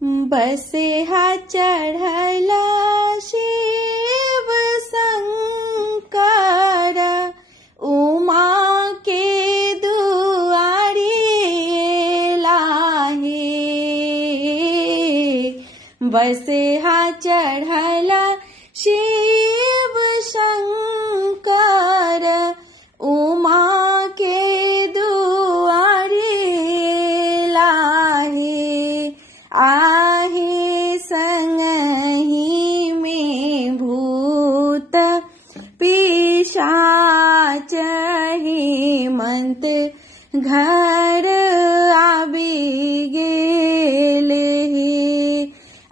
बसे हा चढ़ला शिव शंकर उमा के दुआरी लाहे। बसे हा चढ़ला शिव शंकर उमा के दुआरी लाहे। आहे संगहि में भूत पिशाच हेमंत घर आबि गेले।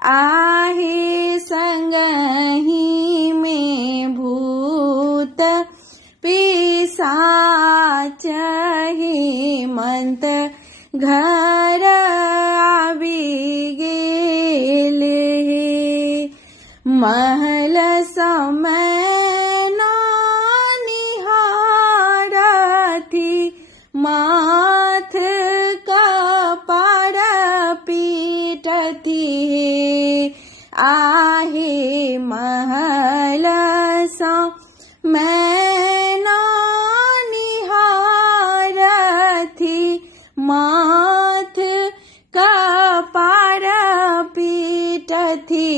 आहे संगहि में भूत पिशाच हेमंत घर आबि गेले। महल समय निहारथि माथ कपार पीटथि। आहे महल समय निहारथि माथ कपार पीटथि।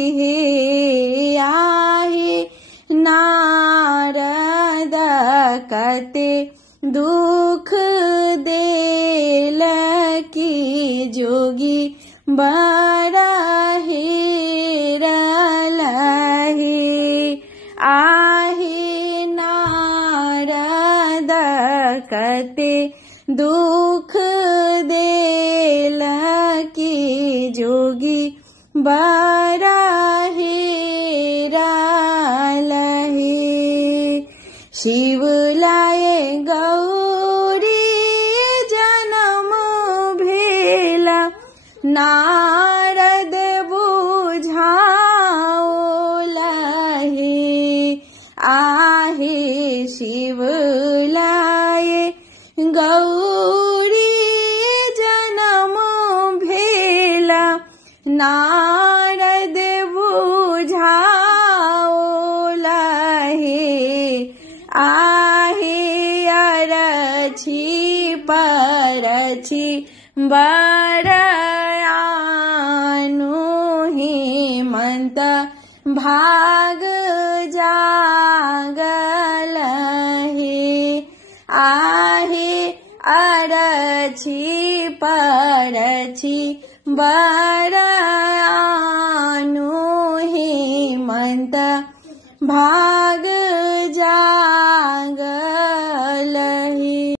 आहे नारद कते दुख देल की जोगी बड़ा हेरल हे। आहे नारद कते दुख देल की जोगी बड़ा हेरल हे। शिव लाए गौरी जन्म भेला नारद बुझाओल हे। आहे शिव लाए गौरी जन्म भेला नारद बुझाओल हे। आहे अरछि परछि बरयानु हेमंत भाग जागल हे। आहे अरछि परछि बरयानु हेमंत भाग जा